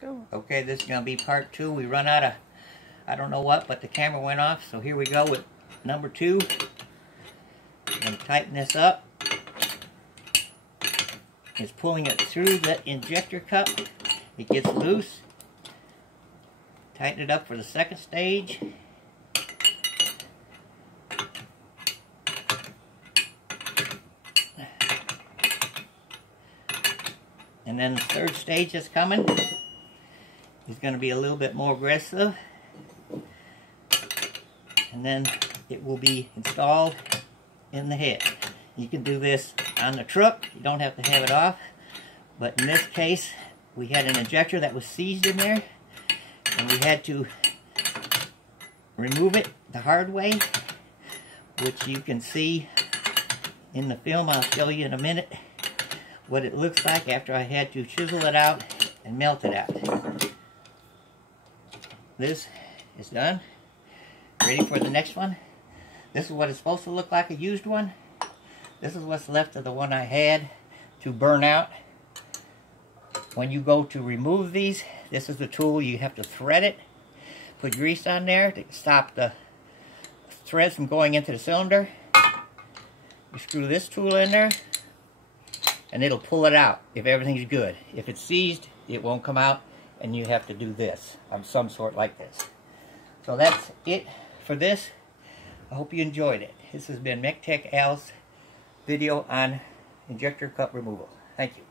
go. Okay, this is going to be part 2. We run out of, I don't know what, but the camera went off. So here we go with number 2. I'm going to tighten this up. It's pulling it through the injector cup. It gets loose. Tighten it up for the second stage. And then the third stage is coming. It's going to be a little bit more aggressive. And then it will be installed in the head. You can do this on the truck. You don't have to have it off. But in this case, we had an injector that was seized in there. And we had to remove it the hard way, which you can see in the film. I'll show you in a minute what it looks like after I had to chisel it out and melt it out. This is done. Ready for the next one. This is what it's supposed to look like, a used one. This is what's left of the one I had to burn out. When you go to remove these, this is the tool. You have to thread it. Put grease on there to stop the threads from going into the cylinder. You screw this tool in there, and it'll pull it out if everything's good. If it's seized, it won't come out, and you have to do this of some sort like this. So that's it for this. I hope you enjoyed it. This has been MechTech Al's video on injector cup removal. Thank you.